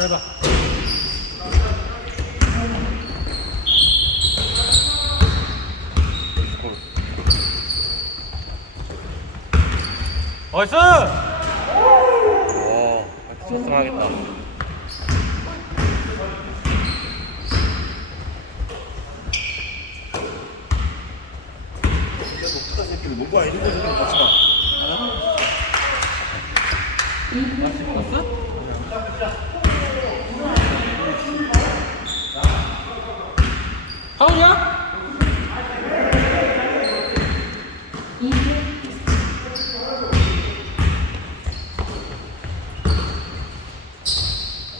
짧아. 나이스! 오, 적성하겠다. 농구 아니는 거좀 같이 봐. 파울이야?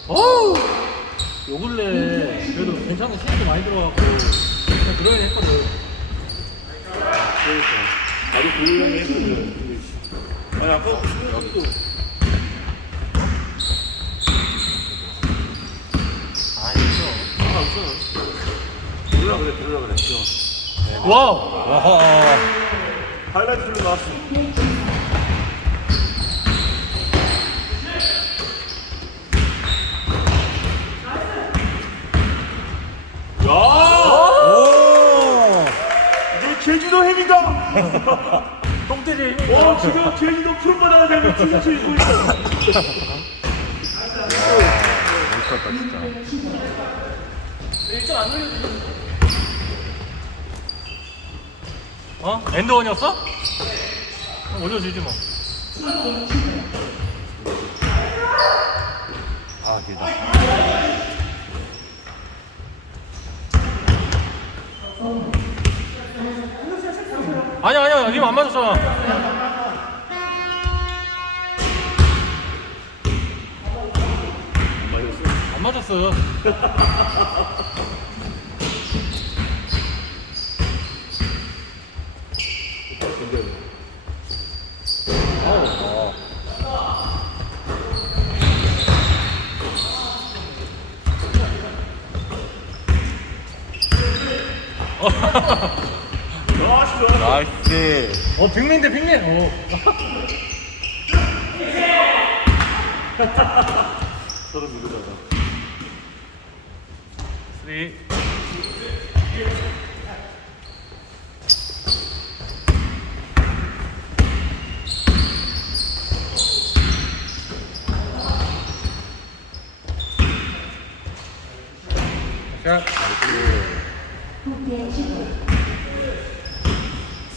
어우! 요 근래 그래도 괜찮은 시간도 많이 들어가고 그냥 그러야 했거든. 바로 보려고 했거든. 아니 아까 여기도 아, 있어. 들으라 들으라 그래. 어. 와우! 와하. 하이라이트로 나왔어. 야! 오! 이게 제주도 햄인가? 똥돼지. 어 지금 제주도 푸른 바다가 되면 티셔츠 입고 있어. 멋있었다, 진짜. 어? 엔드원이었어? 그럼 올려주지 뭐. 아, 길다. 아니야, 아니야, 님안 맞았잖아. 안 맞았어. 어. 아 좋아. 나이스. 어, 빅민 대 빅민. 어. 서로 누구잖아. 쓰리. 샷.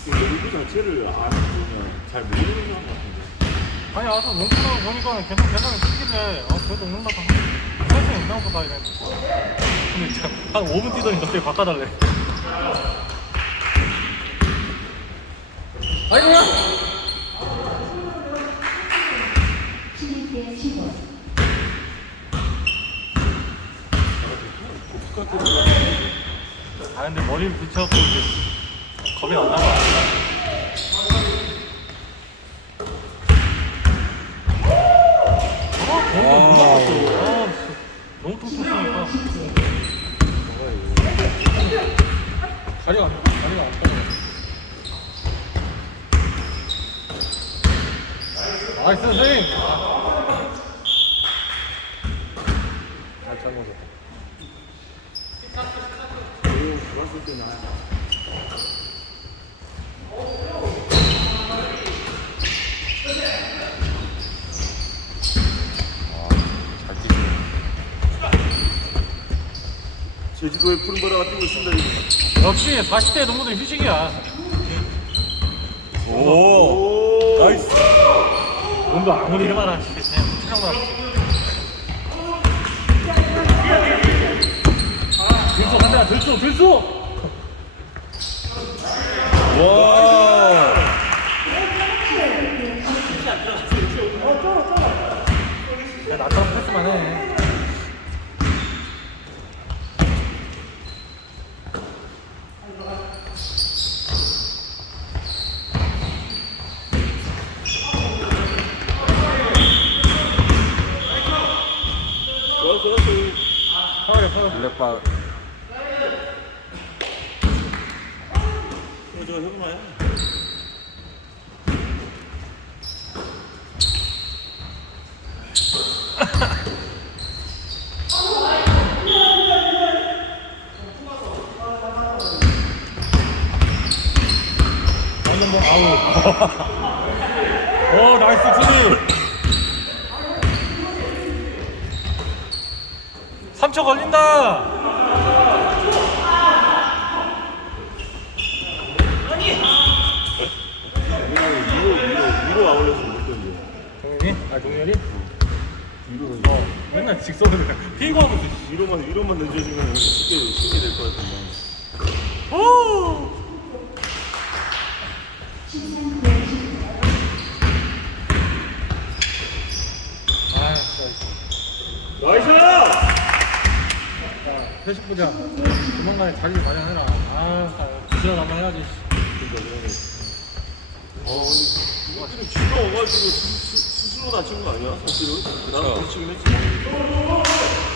농구 자체를 안 보면 잘 모르는 것 같은데. 아니 와서 농구나 보니까 계속 계산을 치길래 어 그래도 농구나 살짝 있나 보다 이랬는데 근데 진짜 한 5분 뛰더니 갑자기 바꿔달래. 아니야! 아 근데 머리를 붙여갖고 이제 겁이 안 나가 어, 너무 못 나갔어. 아, 씨. 너무 퉁퉁하니까. 다리가 안, 다리가 안 빠져. 나이스 스윙! 잘 참아서. 오 좋았을 때 나야. 잘 뛰시네. 제주도의 푸른 바다가 뛰고 있습니다 지금. 역시 40대 농구는 휴식이야. 오! 오 나이스. 농구 아무리 해봐라. 씨. 그냥 투정만. 들쏘 간다, 들쏘, 들쏘! 와! 야, 나처럼 패스만 해. 아까 저 효금아야 오 나이스 투리 3초 걸린다. 직선으로 피고 하고 있어 위로만 위로만 던져주면 쉽게 쉽게 될것 같은데. 오! 아, 진짜. 나이스! 야, 회식 보자. 조만간에 자리 마련해라. 아, 부지런 한번 해야지. 어, 이거는 쥐가 와가지고 스스로 다친 거 아니야? 사실은? 나는. 다치긴 했지만.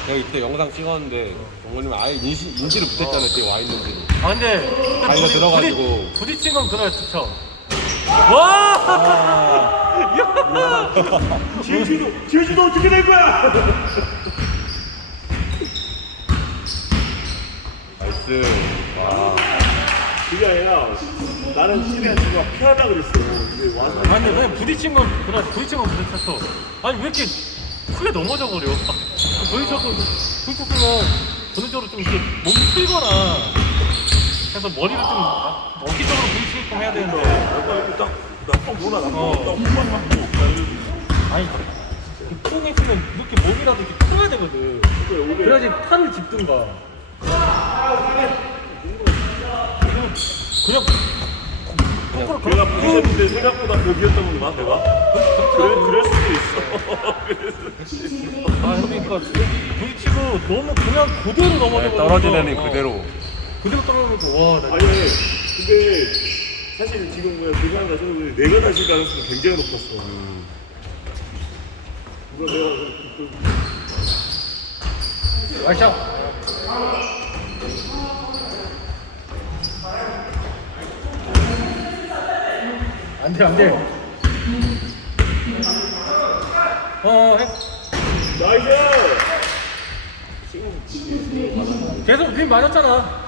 내가 이때 영상 찍었는데 동원님 아예 인시, 인지를 못했잖아 뒤에 와 있는지 아, 근데. 부딪- 들어가지고. 부딪- 부딪힌 건 그래, 그쵸? 와! 지효지도 지효지도 어떻게 된 거야? 나이스 와 그게 아니라 나는 최대한 지금 피하다 그랬어. 근데 와서 아니, 그냥 부딪힌 건, 그래, 부딪힌 건 부딪혔어. 아니, 왜 이렇게 크게 넘어져 버려? 부딪혔고, 부딪혔으면, 전체적으로 좀 이렇게 몸이 틀거나, 해서 머리를 좀, 아, 어기적으로 부딪히게끔 해야 되는데. 약간 이렇게 딱 나빠 뭐나 나빠 어. 딱 후반 맞고 아니, 뽕 있으면 이렇게 몸이라도 이렇게 풀어야 되거든. 그래야지 팔을 짚든가. 그냥, 그냥, 걔가 부딪혔는데 생각보다 벽이었던 건가 내가? 그래 그럴 수도 있어. 아, 그러니까 부딪히고 너무 그냥 그대로 넘어져 네. 떨어지는 어. 그대로 그대로 떨어지고 와, 나 아니 근데 사실 지금 뭐야 그만 다시 보니 내가 다칠 가능성이 굉장히 높았어. 이거 내가 그- 그- 아샤. 안 돼, 안 돼. 어, 해. 나이스. 계속 림 맞았잖아.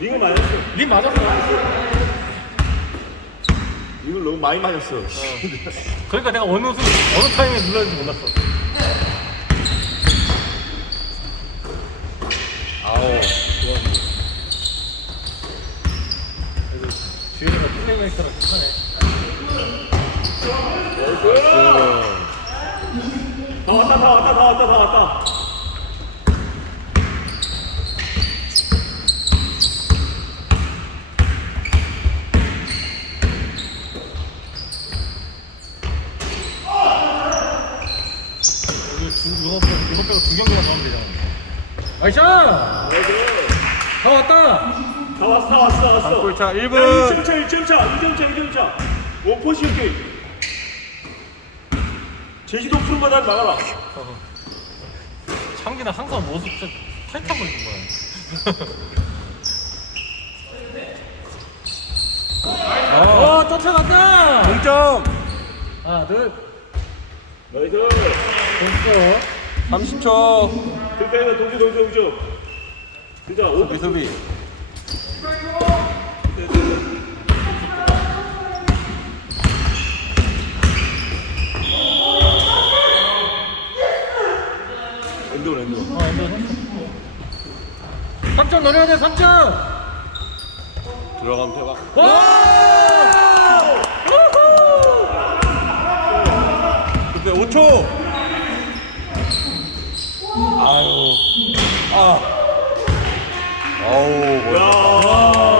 링을 맞았어. 림 맞았어. 링을 너무 많이 맞았어. 그러니까 내가 어느 순 어느 타임에 눌렀는지 몰랐어. 아우 그래도 주현이가 플레이메이커랑 착하네. 다 왔다 다 왔다 다 왔다 다 왔다. 두두더 하면 되잖아. 아이샤! 다 왔다. 다 왔어 다 왔어 다 왔어. 골차 야, 1분 1점 차 1점 차 2점 차 2점 차. 원포시 게임. 제주도 푸른 바다를 막아라. 어. 창기는 항상 모습 진짜 타이트한 거 입은 거야. 어, 쫓아간다. 동점 하나, 둘, 나이스. 됐어. 30초 됐다 이거 동주 동주 동주. 진짜 오. 수비 수비 엔드원 엔드원. 어, 엔더 3점 노려야 돼, 3점. 들어가면 대박. 와! 그때 5초! 아유 아. 아우 야